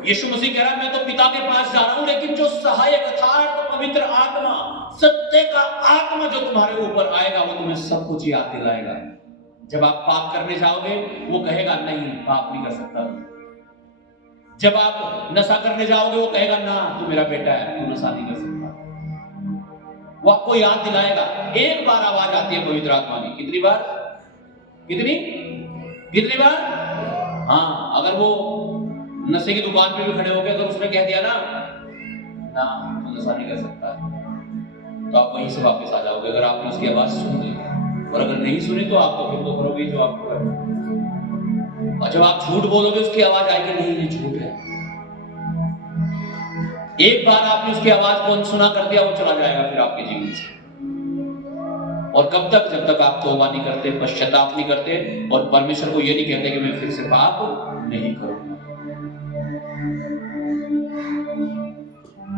यीशु मसीह कह रहा है मैं तो पिता के पास जा रहा हूं, लेकिन जो सहायक अर्थात पवित्र आत्मा, सत्य का आत्मा जो तुम्हारे ऊपर आएगा वो तुम्हें सब कुछ याद दिलाएगा। जब आप पाप करने जाओगे वो कहेगा नहीं, पाप नहीं कर सकता। जब आप नशा करने जाओगे वो कहेगा ना, तू मेरा बेटा है, तू नशा नहीं कर सकता। वो आपको याद दिलाएगा। एक बार आवाज आती है पवित्र आत्मा की, कितनी बार? कितनी बार? हाँ, अगर वो नशे की दुकान पे भी खड़े हो गए, अगर उसने कह दिया ना तू नशा नहीं कर सकता, तो आप वहीं से वापस आ जाओगे, अगर आपने उसकी आवाज सुन ली। और अगर नहीं सुनी तो आप तो फिर तो करोगे जो आपको है। और जब आप झूठ बोलोगे उसकी आवाज आएगी नहीं, ये झूठ है। एक बार आपने उसकी आवाज को अनसुना कर दिया, वो चला जाएगा फिर आपके जीवन से। और कब तक? जब तक आप तौबा नहीं करते, पश्चाताप नहीं करते और परमेश्वर को ये नहीं कहते कि मैं फिर से पाप नहीं करूंगा।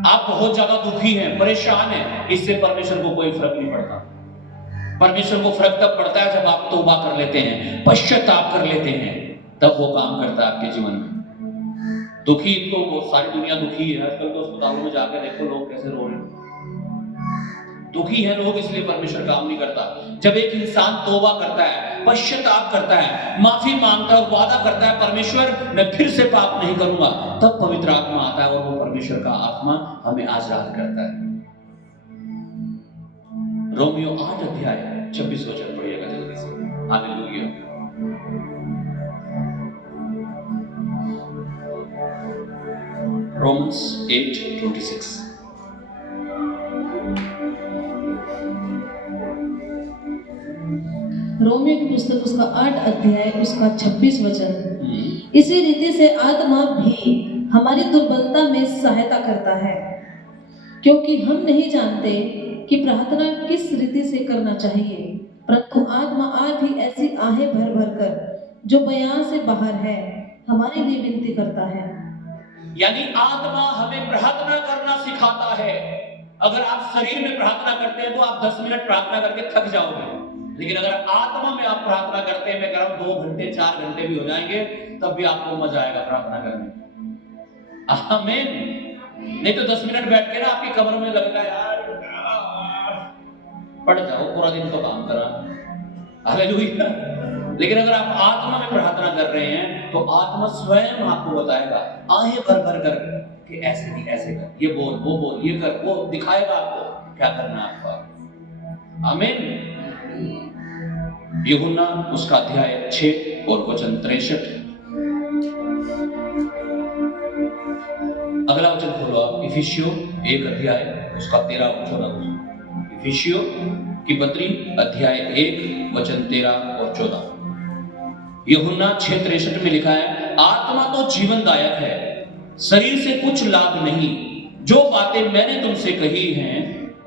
आप बहुत ज्यादा दुखी हैं, परेशान हैं, इससे परमेश्वर को कोई फर्क नहीं पड़ता। परमेश्वर को फर्क तब पड़ता है जब आप तौबा कर लेते हैं, पश्चाताप कर लेते हैं, तब वो काम करता है आपके जीवन में। दुखी तो वो सारी दुनिया दुखी है। आजकल तो अस्पतालों में जाकर देखो लोग कैसे रो रहे हैं। दुखी है लोग, इसलिए परमेश्वर काम नहीं करता। जब एक इंसान तौबा करता है, पश्चाताप करता है, माफी मांगता है और वादा करता है परमेश्वर मैं फिर से पाप नहीं करूंगा, तब पवित्र आत्मा आता है और वो परमेश्वर का आत्मा हमें आजाद करता है। रोमियो 8 अध्याय 26 वचन पढ़िएगा जल्दी से। हालेलुया। Romans 8:26। रोमियो की पुस्तक उसका 8 अध्याय उसका 26 वचन। इसी रीति से आत्मा भी हमारी दुर्बलता में सहायता करता है, क्योंकि हम नहीं जानते कि प्रार्थना किस रीति से करना चाहिए, परंतु आत्मा आज भी ऐसी आहें भर भर कर जो बयान से बाहर है हमारे लिए विनती करता है। यानी आत्मा हमें प्रार्थना करना सिखाता है। अगर आप शरीर में प्रार्थना करते हैं तो आप 10 मिनट प्रार्थना करके थक जाओगे, लेकिन अगर आत्मा में आप प्रार्थना करते हैं, मैं कह रहा हूं 2 घंटे 4 घंटे भी हो जाएंगे तब भी आपको मजा आएगा प्रार्थना करने में। आमीन। नहीं तो 10 मिनट बैठ के ना आपकी कमर में लगेगा यार पढ़ जाओ, पूरा दिन तो काम करा। हालेलुया। लेकिन अगर आप आत्मा में प्रार्थना कर रहे हैं तो आत्मा स्वयं आपको बताएगा आहें भर भर कर कि ऐसे नहीं, ऐसे कर, ये बोल, वो बोल, ये कर, वो दिखाएगा आपको क्या करना है आपको। आमीन। यूहन्ना उसका अध्याय 6 और वचन 63। अगला वचन खोलो आप, इफिसियों 1 अध्याय उसका 13 और 14 वचन। इफिसियों की पत्री अध्याय 1 वचन 13 और 14। यूहन्ना 6:63 में लिखा है, आत्मा तो जीवनदायक है, शरीर से कुछ लाभ नहीं। जो बातें मैंने तुमसे कही हैं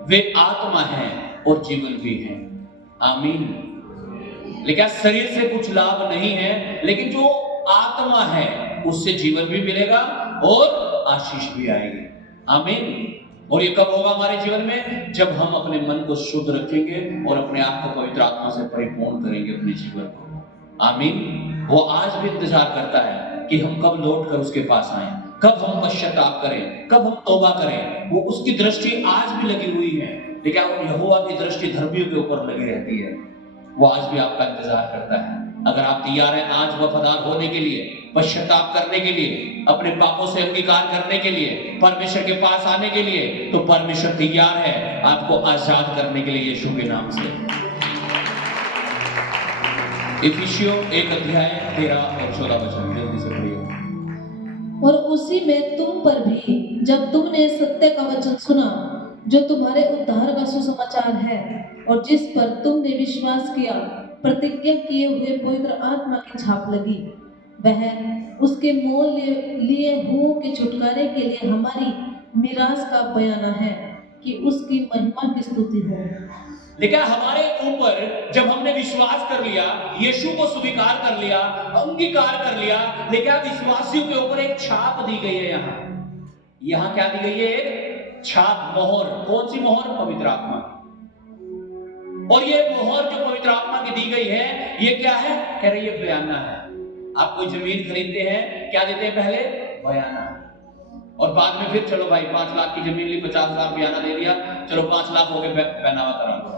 वे आत्मा हैं और जीवन भी हैं। आमीन। लेकिन शरीर से कुछ लाभ नहीं है, लेकिन जो आत्मा है उससे जीवन भी मिलेगा और आशीष भी आएगी। आमीन। और ये कब होगा हमारे जीवन में? जब हम अपने मन को शुद्ध रखेंगे और अपने आप को पवित्र आत्मा से परिपूर्ण करेंगे अपने जीवन को। आमीन। वो आज भी इंतजार करता है कि हम कब लौट कर उसके पास आए, कब हम पश्चाताप करें, कब हम तौबा करें। वो उसकी दृष्टि आज भी लगी हुई है, लेकिन यहोवा की दृष्टि धर्मियों के ऊपर लगी रहती है। वो आज भी आपका इंतजार करता है। अगर आप तैयार हैं आज वफादार होने के लिए, पश्चाताप करने के लिए, अपने पापों से अंगीकार करने के लिए, परमेश्वर के पास आने के लिए, तो परमेश्वर तैयार है आपको आजाद करने के लिए यीशु के नाम से। इफिसियों 1 अध्याय 13 और 14 वचन जल्दी से पढ़िए। और उसी में तुम पर भी जब तुमने सत्य का वचन सुना जो तुम्हारे उद्धार का सुसमाचार है और जिस पर तुमने विश्वास किया, प्रतिज्ञा किए हुए पवित्र आत्मा की छाप लगी, वह उसके मोल लिए हुओं के छुटकारे के लिए हमारी मिरास का बयाना है कि उसकी महिमा की स्तुति हो। लेकिन हमारे ऊपर जब हमने विश्वास कर लिया, यीशु को स्वीकार कर लिया, अंगीकार कर लिया, लेकिन विश्वासियों के ऊपर एक छाप दी गई है। यहाँ क्या दी गई है? एक छाप, मोहर। कौन सी मोहर? पवित्र आत्मा की। और ये मोहर जो पवित्र आत्मा की दी गई है, ये क्या है? कह रहे ये बयाना है। आप कोई जमीन खरीदते हैं, क्या देते हैं पहले? बयाना। और बाद में फिर चलो भाई 5 लाख की जमीन ली, 50 लाख बयाना दे दिया, चलो 5 लाख हो गए, पहनावा करा।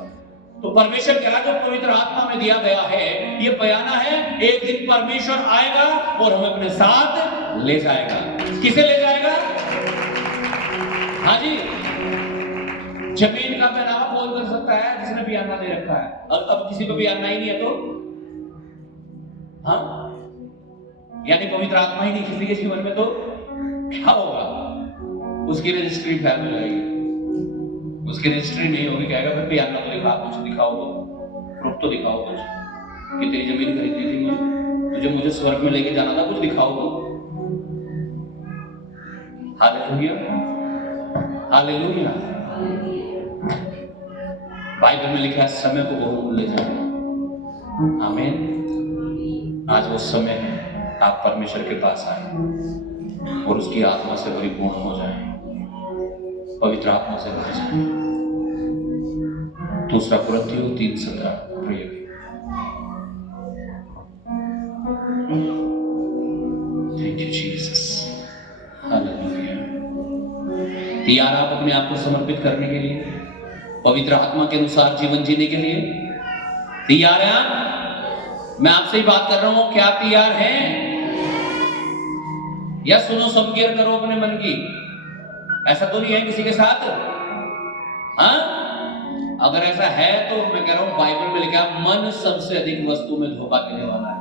तो परमेश्वर कह रहा जो पवित्र आत्मा में दिया गया है ये बयाना है। एक दिन परमेश्वर आएगा और हमें अपने साथ ले जाएगा। किसे ले जाएगा? हाँ जी, जमीन का पहनावा कौन कर सकता है? जिसने बयाना दे रखा है। और अब किसी को बयाना ही नहीं है तो हाँ, यानी पवित्र आत्मा ही नहीं किसी के जीवन में, तो क्या होगा? उसकी रजिस्ट्री फेल हो जाएगी, उसकी रजिस्ट्री नहीं होगी। कहेगा फिर बयाना तो लिखा, कुछ दिखाओ, तो प्रूफ तो दिखाओ कुछ कि तेरी जमीन खरीदी थी मुझे स्वर्ग में लेके जाना था, कुछ दिखाओ तो। Hallelujah, hallelujah. बाइबल में लिखा है समय को बहुमूल्य जाने। आमीन। आज वो समय है आप परमेश्वर के पास आए और उसकी आत्मा से परिपूर्ण हो जाए, पवित्र आत्मा से भर जाए। 2 कुरिन्थियों 3:17 प्रिय। Thank you Jesus, hallelujah. तैयार आप अपने आप को समर्पित करने के लिए, पवित्र आत्मा के अनुसार जीवन जीने के लिए? तैयार हैं आप? मैं आपसे ही बात कर रहा हूं, क्या तैयार हैं? या सुनो सब केयर करो अपने मन की? ऐसा तो नहीं है किसी के साथ? हाँ, अगर ऐसा है तो मैं कह रहा हूं बाइबल में लिखा मन सबसे अधिक वस्तु में धोखा देने वाला है।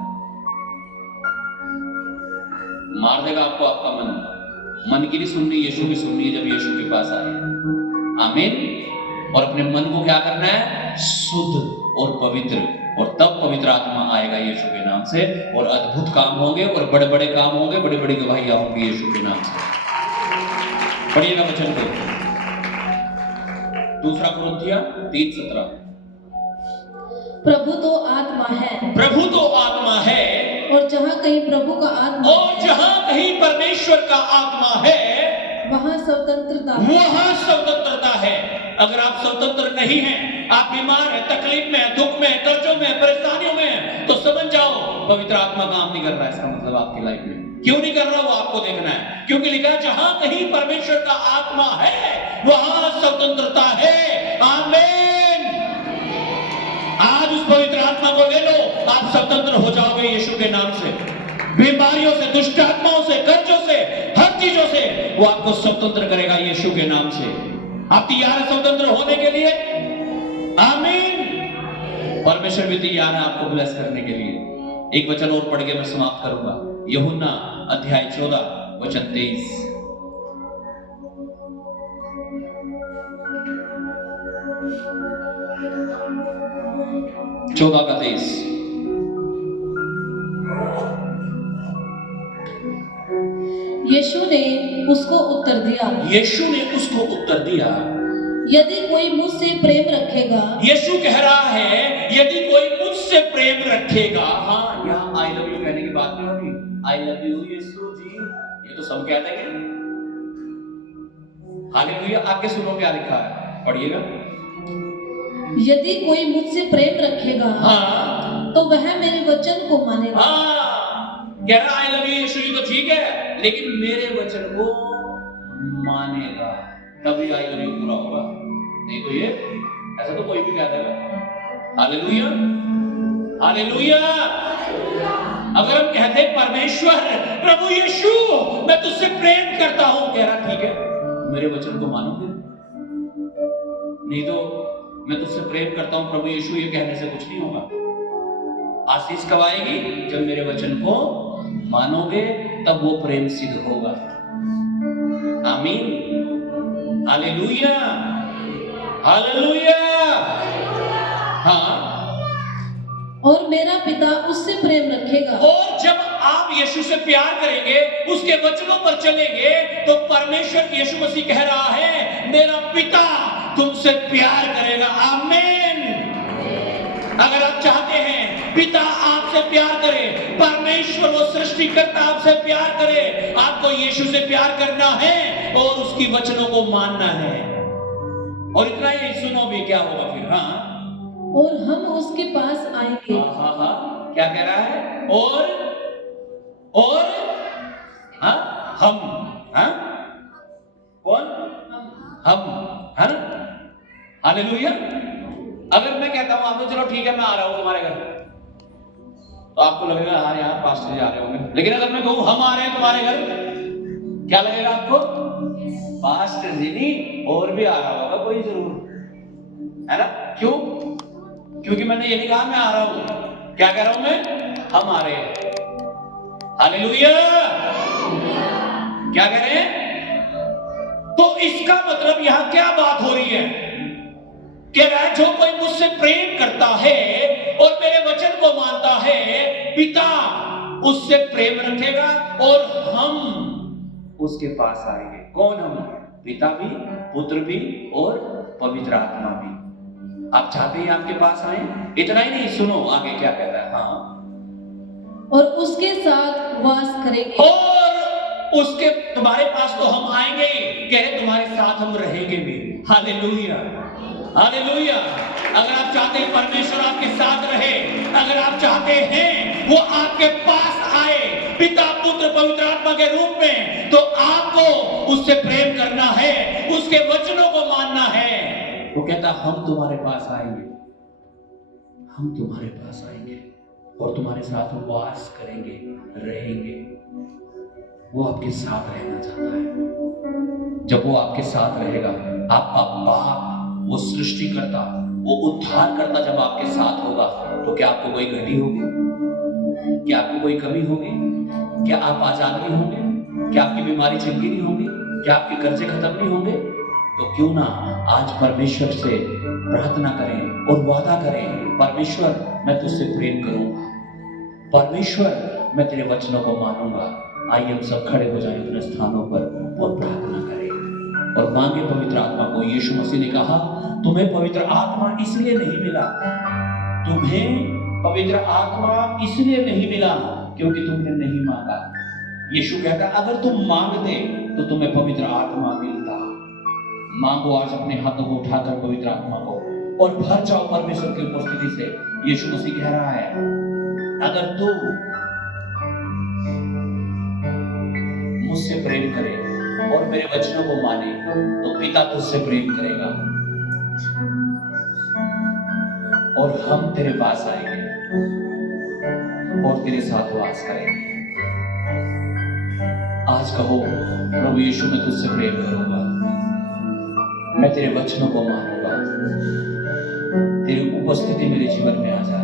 मार देगा आपको आपका मन की भी सुननी, यीशु की सुननी है जब यीशु के पास आए। आमीन। और अपने मन को क्या करना है? शुद्ध और पवित्र, और तब पवित्र आत्मा आएगा यीशु के नाम से और अद्भुत काम होंगे और बड़े बड़े काम होंगे, बड़ी बड़ी गवाहियां होंगी यीशु के नाम से। पढ़िएगा वचन को। दूसरा कुरिन्थिया 3:17। प्रभु तो आत्मा है, प्रभु तो आत्मा है, और जहाँ कहीं प्रभु का आत्मा और जहां कहीं परमेश्वर का आत्मा है वहाँ स्वतंत्रता है। वहां स्वतंत्रता है। अगर आप स्वतंत्र नहीं हैं, आप बीमार हैं, तकलीफ में हैं, दुख में हैं, कर्जों में हैं, परेशानियों में हैं, तो समझ जाओ पवित्र आत्मा काम नहीं कर रहा है। इसका मतलब आपकी लाइफ में क्यों नहीं कर रहा वो आपको देखना है, क्योंकि लिखा है जहां कहीं परमेश्वर का आत्मा है वहां स्वतंत्रता है। आमीन। आज उस पवित्र आत्मा को ले लो, आप स्वतंत्र हो जाओगे यीशु के नाम से। बीमारियों से, दुष्ट आत्माओं से, कर्जों से, हर चीजों से वो आपको स्वतंत्र करेगा यीशु के नाम से। आप तैयार हैं स्वतंत्र होने के लिए? आमीन। परमेश्वर भी तैयार है आपको ब्लेस करने के लिए। एक वचन और पढ़ के मैं समाप्त करूंगा। यूहन्ना अध्याय 14 वचन 23। चौदह का 23। यीशु ने उसको उत्तर दिया, यीशु ने उसको उत्तर दिया, यदि कोई मुझसे प्रेम रखेगा। यीशु कह रहा है यदि कोई मुझसे प्रेम रखेगा। हाँ, यहाँ आई लव यू कहने की बात नहीं होगी। आई लव यू यीशु जी, ये तो सब कह देंगे। हालेलुया। आगे सुनो क्या लिखा है, पढ़िएगा। यदि कोई मुझसे प्रेम रखेगा, हाँ, तो वह मेरे वचन को मानेगा। हाँ, कह रहा आई लव यू यीशु जी तो ठीक है, लेकिन मेरे वचन को मानेगा, तभी आई लव यू पूरा होगा। नहीं तो ये ऐसा तो कोई भी कह देगा। Hallelujah, hallelujah. अगर हम कहते परमेश्वर प्रभु यीशु मैं तुझसे प्रेम करता हूं, कह रहा ठीक है मेरे वचन को मानो फिर। नहीं तो मैं तुझसे प्रेम करता हूं प्रभु यीशु ये कहने से कुछ नहीं होगा। आशीष कब आएगी? जब मेरे वचन को मानोगे, तब वो प्रेम सिद्ध होगा। आमीन। Hallelujah, hallelujah. हाँ, और मेरा पिता उससे प्रेम रखेगा। और जब आप यीशु से प्यार करेंगे, उसके वचनों पर चलेंगे, तो परमेश्वर यीशु मसीह कह रहा है मेरा पिता तुमसे प्यार करेगा। आमीन। अगर आप चाहते हैं पिता आपसे प्यार करे, परमेश्वर वो सृष्टिकर्ता आपसे प्यार करे, आपको यीशु से प्यार करना है और उसकी वचनों को मानना है। और इतना ही सुनो भी क्या होगा फिर। हाँ, और हम उसके पास आएंगे। हाँ हाँ, क्या कह रहा है? और हाँ, हम, हाँ, कौन? हम, है ना? हालेलुया। अगर मैं कहता हूं आपको चलो ठीक है मैं आ रहा हूं तुम्हारे घर, तो आपको लगेगा हाँ यार पास्टर जी आ रहे होंगे। लेकिन अगर मैं कहूं हम आ रहे हैं तुम्हारे घर, क्या लगेगा आपको? पास्टर जी नहीं और भी आ रहा होगा कोई जरूर, है ना? क्यों? क्योंकि मैंने ये नहीं कहा मैं आ रहा हूं। क्या कह रहा हूं मैं? हम आ रहे हैं। हालेलुया। क्या कह रहे हैं? तो इसका मतलब यहां क्या बात हो रही है? कह रहा है जो कोई मुझसे प्रेम करता है और मेरे वचन को मानता है, पिता उससे प्रेम रखेगा और हम उसके पास आएंगे। कौन हम? पिता भी, पुत्र भी और पवित्र आत्मा भी। आप चाहते हैं आपके पास आए? इतना ही नहीं, सुनो आगे क्या कहता है। हाँ, और उसके साथ वास करेंगे। और उसके तुम्हारे पास तो हम आएंगे ही, कह रहे तुम्हारे साथ हम रहेंगे भी। Hallelujah, hallelujah. अगर आप चाहते हैं परमेश्वर आपके साथ रहे, अगर आप चाहते हैं वो आपके पास आए पिता पुत्र पवित्र आत्मा के रूप में, तो आपको उससे प्रेम करना है, उसके वचनों को मानना है। वो कहता हम तुम्हारे पास आएंगे, हम तुम्हारे पास आएंगे और तुम्हारे साथ वास करेंगे, रहेंगे। वो आपके साथ रहना चाहता है। जब वो आपके साथ रहेगा, आपका बाप, वो सृष्टिकर्ता, वो उद्धारकर्ता जब आपके साथ होगा, तो क्या आपको कोई घटी होगी? क्या आपको कोई कमी होगी? क्या आप आजाद नहीं होंगे? क्या आपकी बीमारी चंगी नहीं होगी? क्या आपके कर्जे खत्म नहीं होंगे? तो क्यों ना आज परमेश्वर से प्रार्थना करें और वादा करें, परमेश्वर मैं तुझसे प्रेम करूंगा, परमेश्वर मैं तेरे वचनों को मानूंगा। आइए हम सब खड़े हो जाएं अपने स्थानों पर और प्रार्थना करें। और मांगे पवित्र आत्मा को। यीशु मसीह ने कहा, तुम्हें पवित्र आत्मा इसलिए नहीं मिला, तुम्हें पवित्र आत्मा इसलिए नहीं मिला क्योंकि तुमने नहीं मांगा। यीशु कहता, अगर तुम मांगते तो तुम्हें पवित्र आत्मा मिलता। मांगो आज अपने हाथों को उठाकर पवित्र आत्मा को और भर जाओ परमेश्वर की उपस्थिति से। यीशु मसीह कह रहा है, अगर तू मुझसे प्रेम करे और मेरे वचनों को माने तो पिता तुझसे प्रेम करेगा और हम तेरे पास आएंगे और तेरे साथ वास करेंगे। आज कहो, प्रभु यीशु मैं तुझसे प्रेम करूंगा, मैं तेरे वचनों को मानूंगा, तेरी उपस्थिति मेरे जीवन में आ जाए।